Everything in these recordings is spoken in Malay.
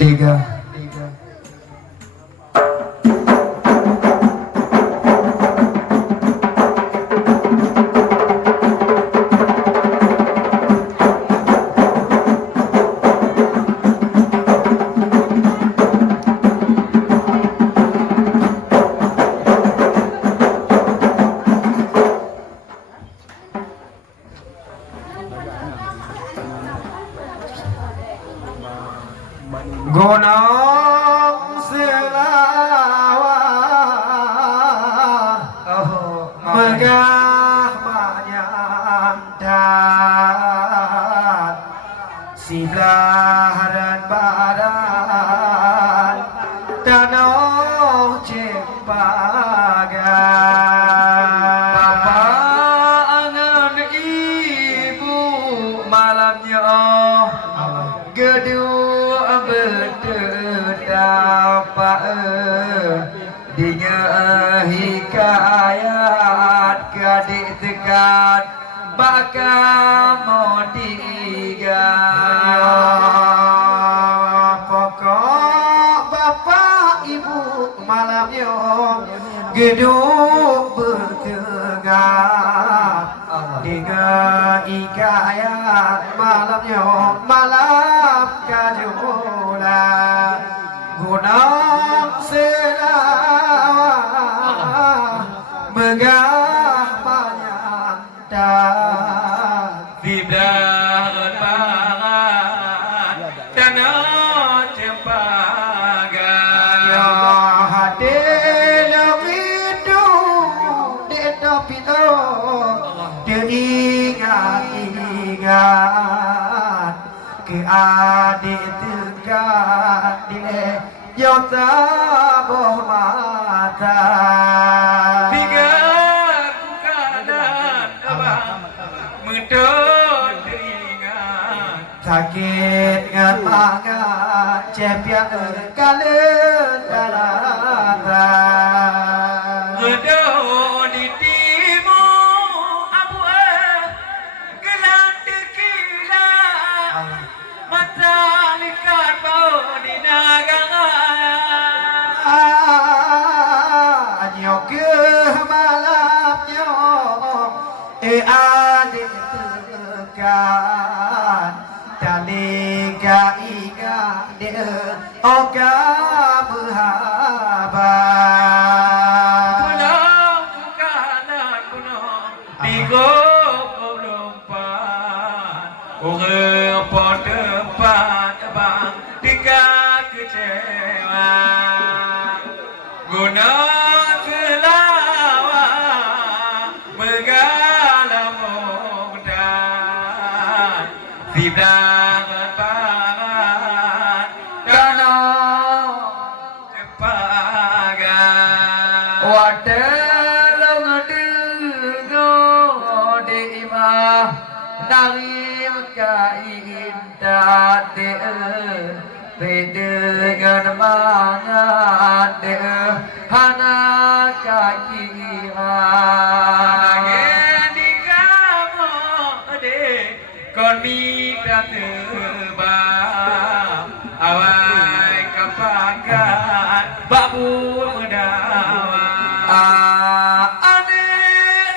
tiga. Gunung Selawah megah banyak dan sebelah dan badan danau Cempaka. Bapak angan ibu malamnya gedung berdampak dengan hikayat gadik tekan bakal modiga pokok bapak ibu malamnya gedung bertegak dengan hikayat malamnya malam kajulan Gunung Selawah megah banyak dan Tidak banget danau Cempaka. ya hadir hidup di topito diingat-ingat ke adik tegak dile yota boh mata Tiga kanan abang medot teringat. sakit ngan mangat cepiak kalen daratan Medot di timur abu gelang tekilat mata likat bau di naga. Nyo ke malamnya adik tekan dalika iga dia oga berhabar Pulau kanan pulau tiga puluh empat orang po depan abang tiga kecewa Gunung Selawah megala mudan sidang barat danau Cempaka. Wadelong dengo de imah nangim kaindah de dengan mangat de hana kaki Angin di kamu dek kon mitra terbang awai kapakan babu mendawa ane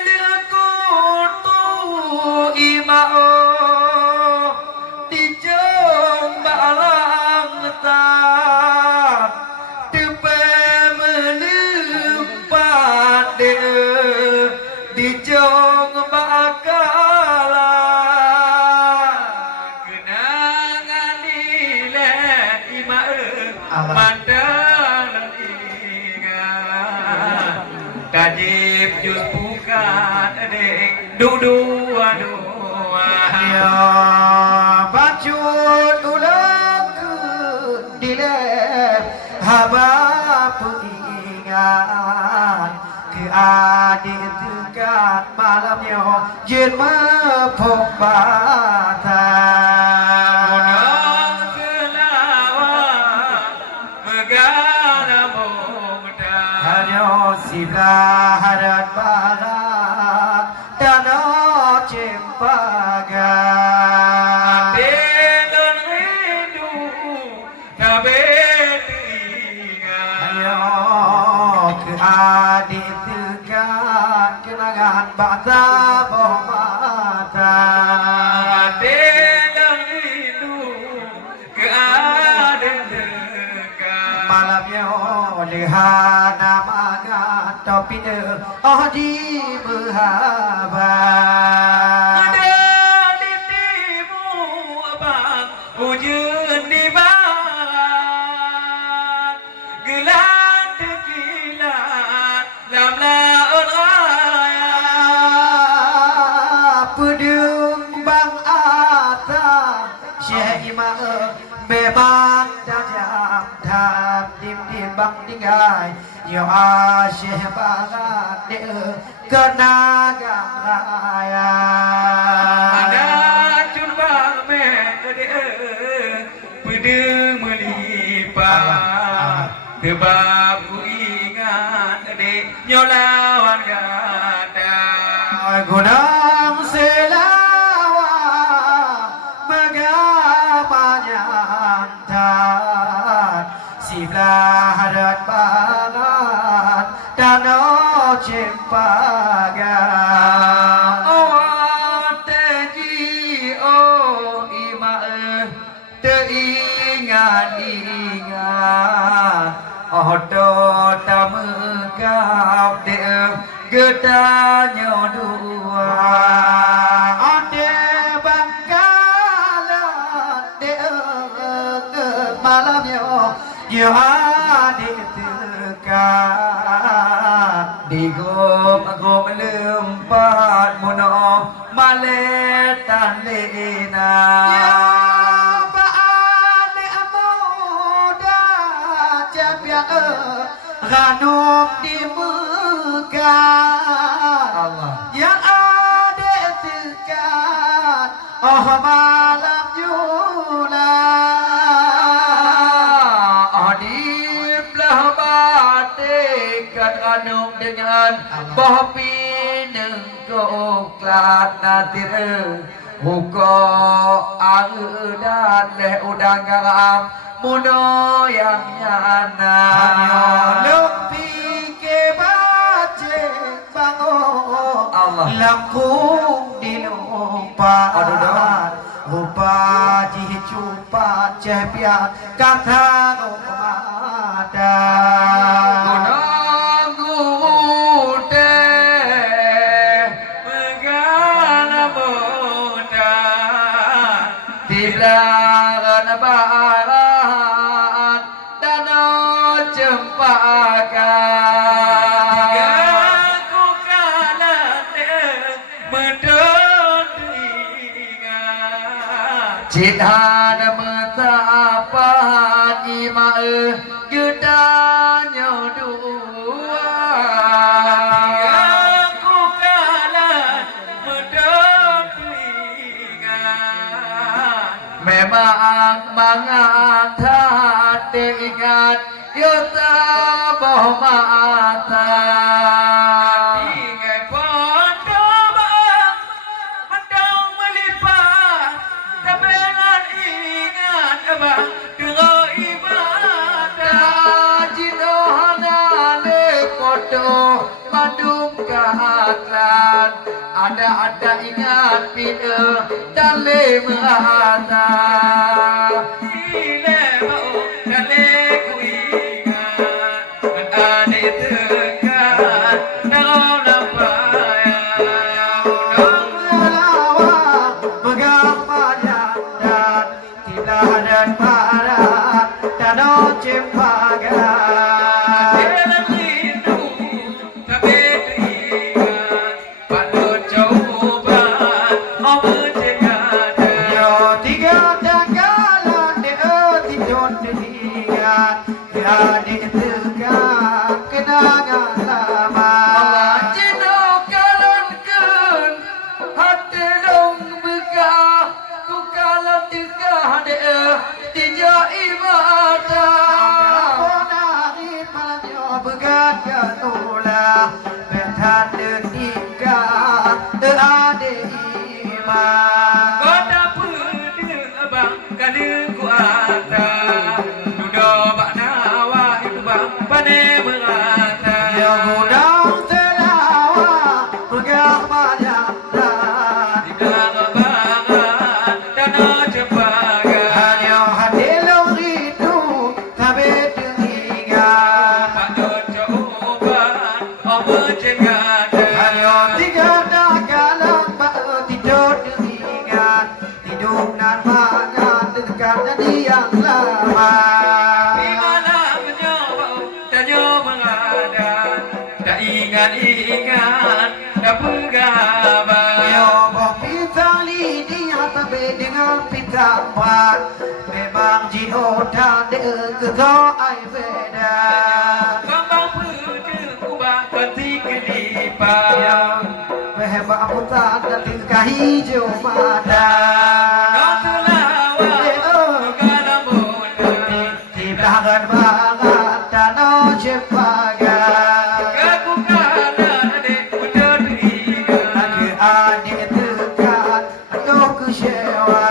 lirku tu imao di jembalang tak tepe melupat de di jong bakala kenangan dilet ima Allah. mandalan ingat tajib jus bukan dek dua-dua ya bacut ulang ke dile haba pengingat ke adik tekat malamnya jen mepok batang Gunung Selawah megala mudan hanya sebelah dan barat danau Cempaka Dengan rindu Ayo ke adik tekan kenangan bangsa bohmata malamnya lihat nama atau pindah oh di berhabat Ujung di bawah gelang tekilat dalam laut raya pedung bang ata syekh imam memang dajam tham dim dim bang dingai yo syekh bangat de kenaga raya ada curbang pedeng melipat sebab ku ingat adik nyolawan gada gunung selawa megamanya antar sebelah hadat barat danau Cempaka oh teji oh imae teringat-ingat oh do tamegap de getanya dua ade bangkalan de malamnya yo ade tekan digom lempat muno maletan lena ya baale amuda jabian ranum di muka Allah yang ada tekan oh malam jula adib lah batekan ranum dengan bopi nengko klat natir huko dan leh udang garam muno yang nyana lebih ke bace bango Allah langkung di lupa lupa dicupa cepiat kata ada gunung gude megala muda dilaran barat danau Cempaka aku kalah medon ingat Cinta metapat imae gedanya dua aku kalah medon ingat memang mangat hati ingat yota boh mata ingat bodoh bang mendong melipat tabelan ingat abang dengar ibadah jino hanale kodo Bandung kehatlan ada ingat pina dale merata ile mau dale ku ingat ada tekan dalam lampaya lawak megamanya dan tidak dan barat danau Cempaka dalam rindu tapi teringat pada coba oh menjaga yo tiga dagalan tidur diingat ya ditekan kenangan lama jino kalonkan hati long beka ku kalam tegah de tiga ibadah bonari malamnya bega jadi yang lama. Di malam tanyo mengadan, tak ingat-ingat, tak bergabar. Yo boh pita lidi atabe dengan pita wan, memang jinoda de keto ai beda. Kambang pudeng ubah ganti kelipan. Yang beheba putar dan tingkah hijau mata. Di belakang bangat danau cepaga. Adik dekat ayo kecewa.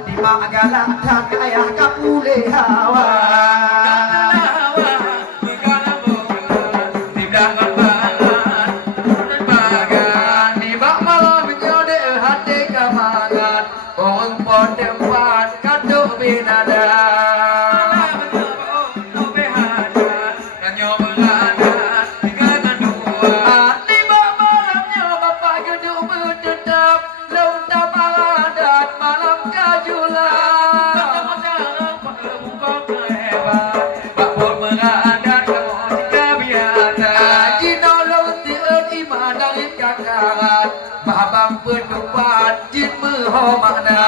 Di magalang ayah kapule hawa. Babang penubat jin muhammadna.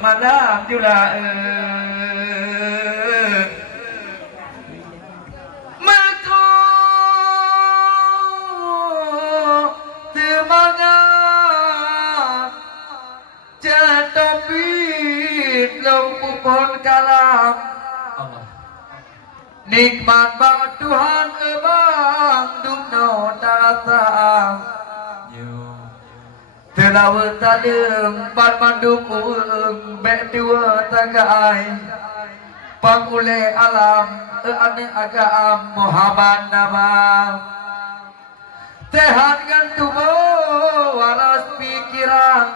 malam juga Mako semangat Jatopit Lopupon kalam Allah Nikmat bang Tuhan ebang Dumno tarasang Telawa talem Bat mandum ueng Bek dua tagai Pangule alam Ane agam Muhammad nama Sehat kan tubuh Waras pikiran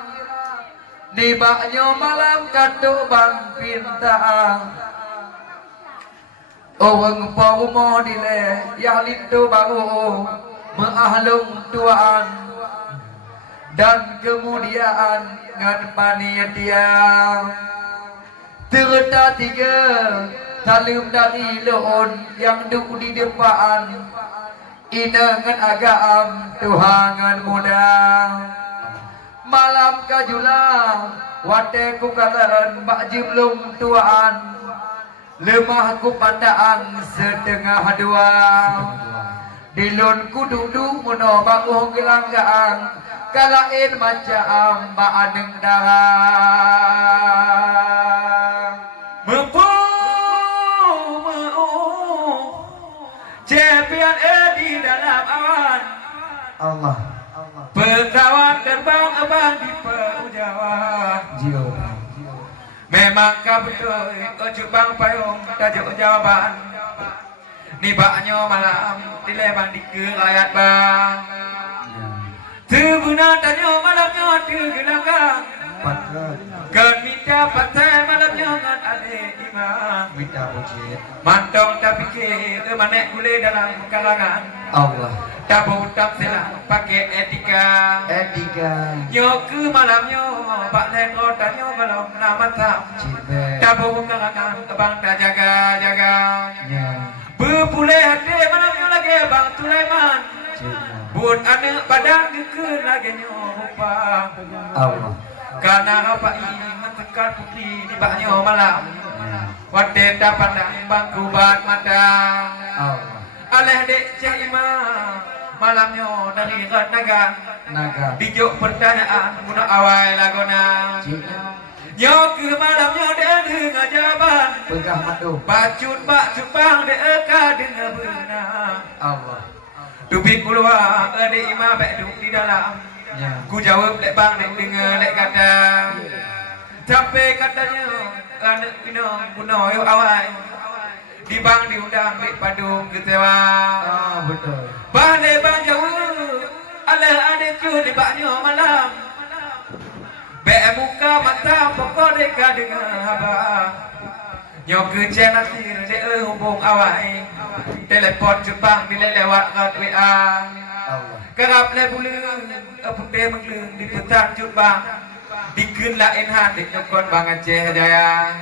Nibaknya malam Katuk bang bintang Oweng paumo dile Ya lintu baru Mengahlung tuan Dan kemudian Ngan panitia Terta tiga Salim dari loon Yang duduk di depan Ina ngan agam Tuhangan muda Malam kajulang Wate ku kalan Bak jemlung tuan Lemah ku pandang Setengah dua Dilun ku duduk Menobak gelanggang Kalain macam Mbak Aneng darah Mempu Champion di dalam awan Allah Pesawat terbang abang di Peujawa Jio Memang kau betul Ujuk bang payung Tajuk jawaban Nibaknya malam Dilebang di kelayat bang Sebenar tanya malamnya tergelanggang Patrat Kan minta patai malamnya Kan adik imam Minta bukit Mantong tak fikir Manek gulai dalam kalangan Allah Tabu tak selang pakai etika Etika Yo ke malamnya Pak Lengo tanya belum nama tak Cibe Tabu kalangan Abang tak jaga-jaga Nya Berpulai hati malamnya lagi Bang Sulaiman Cibe Bun anak padang ke lagi nyoba Allah Karena apa ingat tekan putih di baknya malam Wadah dapat bangku bat mata Allah Aleh dek Cik Imam Malamnya dari kat naga Naga Dijuk pertanyaan Guna awal lagona Cibe Yo ke malamnya dek dengar jawaban Pegah madu Bacut bak cupang dek eka dengar benar Allah Tubik keluar adik Imam baik duduk di dalam Nya Ku jawab dek bang dek dengar dek kata Sampai katanya Anak minum guna yo awal Di bang diundang dek padung kecewa betul Bang dek bang jauh Alah adik cu di baknya malam Bek muka mata pokok deka dengar abang Yo kerja nasir dek hubung awal Telepon Jepang bila lewat kat WA Allah Kerap le bulan Putih mengeleng di petang Jepang Dikun lain hati nyokon bang Aceh Jaya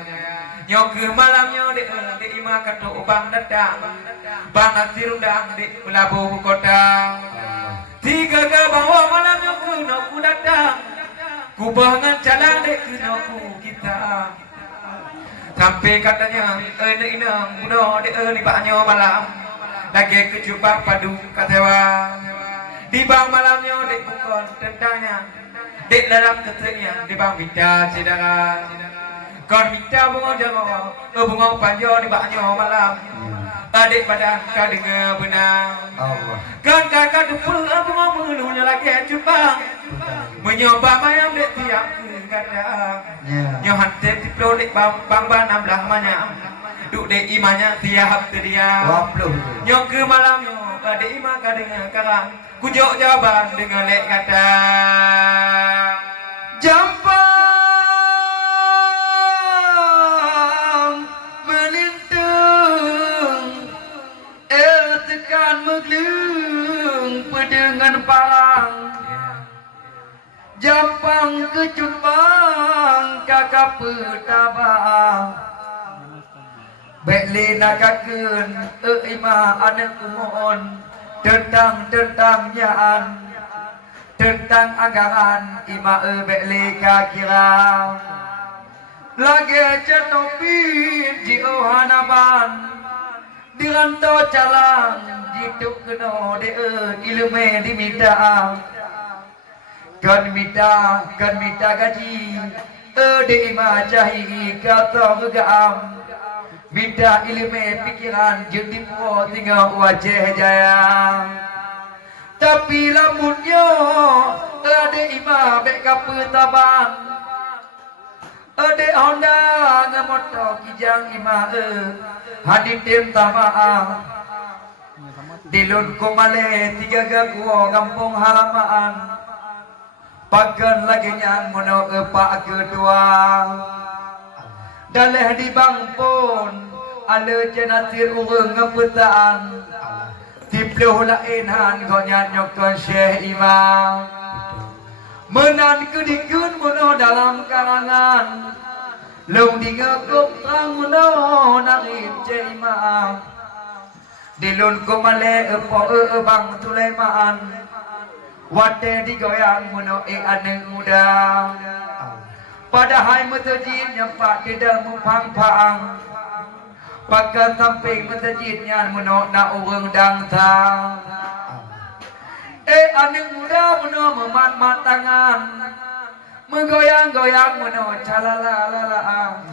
Nyok malamnya dek Ima kato bang datang Bang Asir undang dek Pelabuh kota Tiga ke bawah malamnya ku datang Ku bangan calang dek ku kita Sampai katanya inang bunuh dek libaknya malam Lagi kejubang padu katewa Di bang malamnya dek bukon tentangnya Dek dalam keternya di bang minta cedera Kon minta bunga jangan bunga panjang di baknya malam Adik badan kau dengar benar Allah Kan kakak dupul bunga melunya lagi cubang Menyoba mayam dek tiap kegada Nya Nyo hantar tiplo dek bang banam lah manyam Duk dek imanya tiap ke dia Wapluh Nyo ke malam nyo dek ima ka dengar karang Kujok jawaban dengan lek kata Jampang melintang tekan meglung pedengan parang Jampang kecumbang kakak petabang Bekli nakakeun ima anak kumohon Tentang-tentang nyaan tentang anggaran ima belika kira lagi cetopin di ohanaban dirantau calang jitu keno de ilme dimita kan mita gaji de ima cahi kata gegaam minta ilme pikiran jadi po tinggal wajah jaya tapi lamunnya ada ima beka petabang ada Honda ngamoto kijang ima haditin tamaa dilun kumale tiga gaguo kampung halamaan pagan lagi nyan mono pak kedua daleh di bangpun ada jenatir urung ngepetaan tipluh lainan gonyan nyokon Syekh Imam menan kedikun mono dalam karangan long dingekup terang mono nangin Syekh Imam dilun kumale epo bang Sulaiman wate digoyang mono ane muda padahal mutajin nyampak di dalam pang-pang pakai samping mutajinnya menok na urang dang ta anak muda menok memat tangan menggoyang-goyang menok calalalala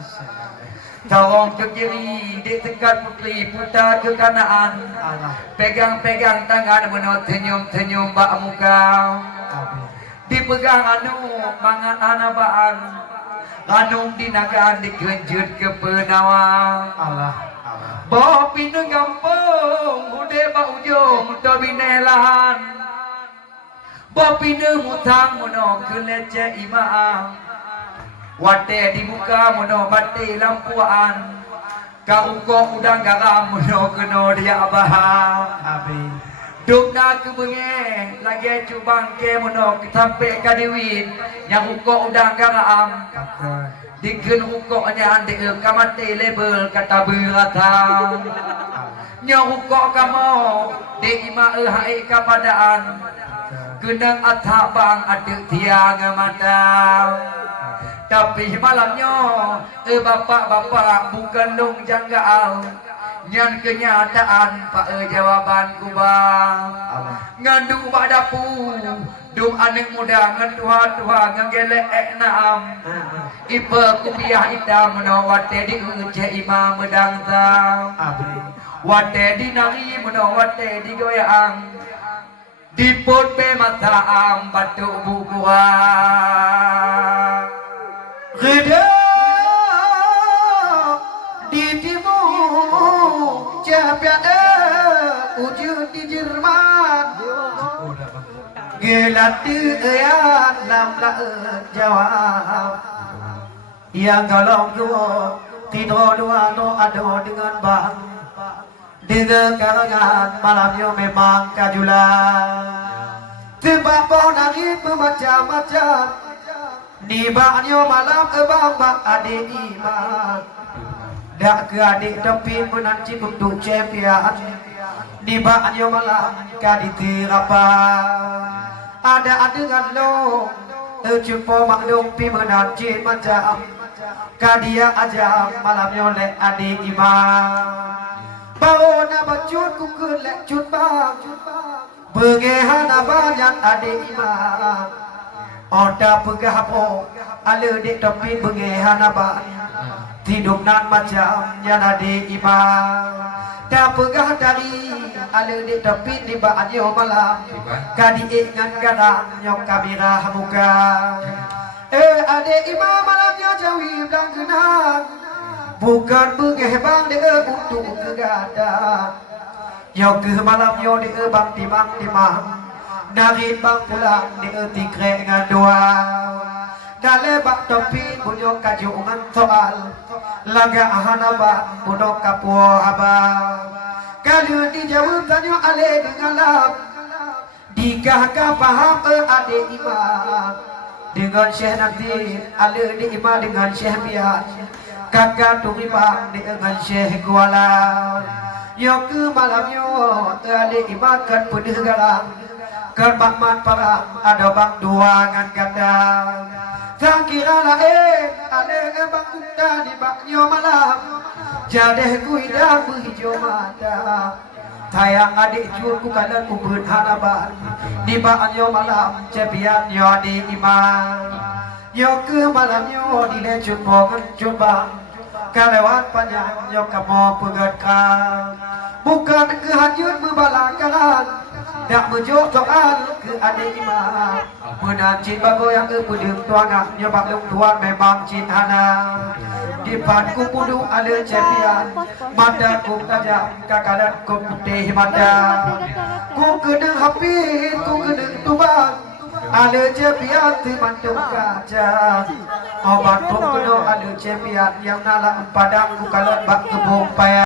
tolong ke kiri di tekat putri putar ke kanan pegang-pegang tangan menok senyum-senyum bak muka dipegang anu mangan anabaan anung dinagaan dikenjut ke penawang bawa pintu kampung udah bau ujung udah binelahan bawa pintu mutang mono kelece imaam wate dibuka mono bate lampuan kau kok udang garam mono keno dia abah Dukna ke bengi lagi cubang ke mono sampai ke Dewi yang ukok udang garam diken ukoknya di kamate label kata berata yang ukok kamu di ima hai kepadaan kenang athabang adek tiang mata tapi malamnya bapak-bapak bukan long janggal nyan kenyataan pak jawaban kubang ngandu badapu dung anak muda ngan tua ngelek naam ipe kupiah hitam no wate di uce imam medang tam wate di nari no wate di goyang di pot pe mata am batu bukuha Gede di timur Japiade ujung di Jerman gelati ayat lam la jawab yang kalau dua tidur dua no ado dengan bang dengan karangan malamnya memang kajulan tempat pohon angin bermacam-macam nibanya malam ebang bang adik iman dak ke adik tepi menanci untuk champion nibanya malam kaditi rapat ada adegan lo jumpa maklum pi menanci macam kadia aja malamnya le adik iman bawa na bacut kukul le cut bang bengehana banyak adik iman Oda pegah po ala dek tepi bengehana bang hidup nan macam nyana di imam dah pegah dari ala di tepi di banyo malam kadi ingat garang nyok kamera muka ade imam malamnya jauhi dan kenang bukan bengeh bang de untuk kegadang nyok ke malamnya de bang timang dari bang pulang de tikre ngadua Dale bak topi bunyo kajungan soal laga ahana bak bunok kapuo haba kalau dijawab tanya ale dengan lap dikah paham ade imam dengan syekh nanti ale di imam dengan syekh biar kakak turi bang dengan syekh kuala yo ke malam yo ale imam kan pedih galang Kerbak mat parang ada bang dua ngan ganda. Tak kira lain ada bang kita di baknyo malam. Jadeh kuidang berhijau mata. Tayang adik juku kalan ku berharapan di baknyo malam cepian yo di iman. Yo ke malam yo di lecun bongan coba. Kalewat panjang yo kamu pegatkan. Bukan kehanyut berbalangkan. Tak menjawab soal ke adik iman. Menanci bago yang ke pudung tuangan. Yo baklung tuan memang cintana. Di depanku pudung ada cepian. Mata ku tajam kakalan ku putih mata. Ku kena hapit, ku kena tubang. Ada cepian temantung kaca. Obat pun kena ada cepian yang nalang padang ku kalat bak kebun payah.